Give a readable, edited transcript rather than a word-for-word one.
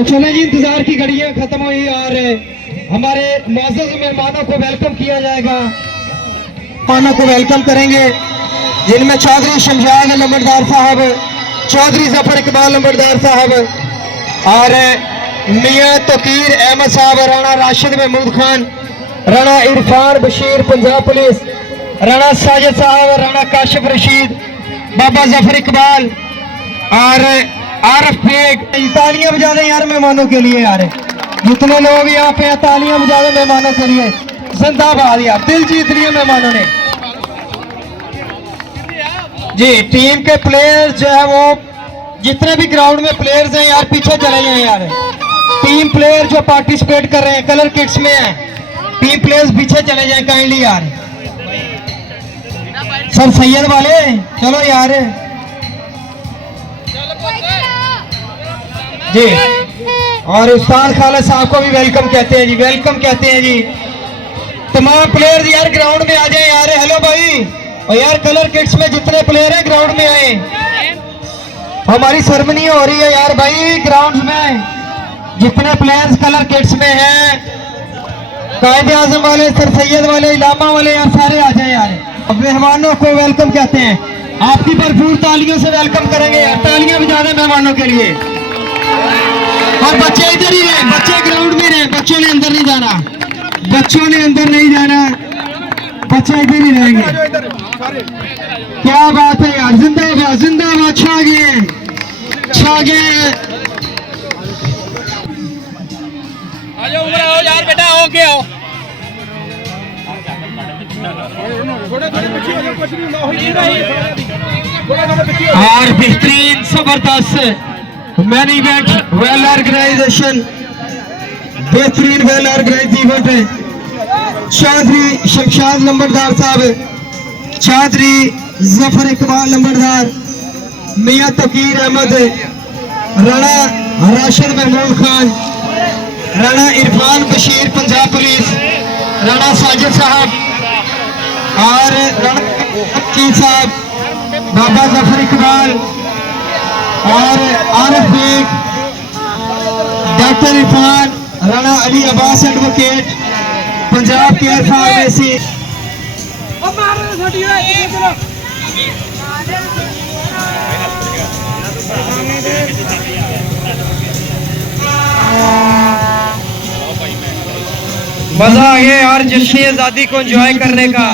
तो चले जी, इंतजार की घड़ियां खत्म हुई और हमारे मुअज़्ज़ज़ मेहमानों को वेलकम किया जाएगा। मेहमानों को वेलकम करेंगे जिनमें चौधरी शमशाद लंबरदार साहब, चौधरी जफर इकबाल लंबरदार साहब और मियां तकीर अहमद साहब, राणा राशिद महमूद खान, राणा इरफान बशीर पंजाब पुलिस, राणा साजिद साहब, राणा काशिफ रशीद, बाबा जफर इकबाल और आरफ बेग। तालियां बजा दें यार मेहमानों के लिए, यार जितने लोग यहाँ पे हैं तालियां बजा दें मेहमानों के लिए। जिंदाबाद यार, दिल जीत लिए मेहमानों ने जी। टीम के प्लेयर्स जो है वो जितने भी ग्राउंड में प्लेयर्स हैं यार पीछे चले जाएं यार। टीम प्लेयर जो पार्टिसिपेट कर रहे हैं कलर किट्स में हैं, टीम प्लेयर्स पीछे चले जाएं काइंडली यार। सर सैयद वाले चलो यार जी। और उस्ताद खालिद साहब को भी वेलकम कहते हैं जी, वेलकम कहते हैं जी। तमाम प्लेयर्स यार ग्राउंड में आ जाए यार। हेलो भाई, और यार कलर किट्स में जितने प्लेयर हैं ग्राउंड में आए, हमारी सेरेमनी हो रही है यार भाई। ग्राउंड में जितने प्लेयर्स कलर किट्स में हैं, कायदे आजम वाले, सर सैयद वाले, इलामा वाले, यार सारे आ जाए यार। अब मेहमानों को वेलकम कहते हैं, आपकी भरपूर तालियों से वेलकम करेंगे यार। तालियां बजा दें मेहमानों के लिए। और बच्चे इधर ही रहे, बच्चे ग्राउंड में रहे, बच्चों ने अंदर नहीं जाना, बच्चों ने अंदर नहीं जाना, बच्चे इधर ही रहेंगे। क्या बात है यार, जिंदाबाद जिंदाबाद, छा गए छा गए। आओ यार बेटा, आओ के आओ। और बेहतरीन जबरदस्त मैन इवेंट, वेल ऑर्गेनाइजेशन, बेहतरीन वेल ऑर्गेनाइज इवेंट है। चौधरी शमशाद लंबरदार साहब, चौधरी जफर इकबाल लंबरदार, मियां तकीर अहमद, राणा राशिद महमूद खान, राणा इरफान बशीर पंजाब पुलिस, राणा साजिद साहब और राणा की साहब, बाबा जफर इकबाल और Arif Baig, doctor Irfan, Rana Ali Abbas advocate, Punjab care pharmacy. मजा आ गया यार जश्न आजादी को एंजॉय करने का।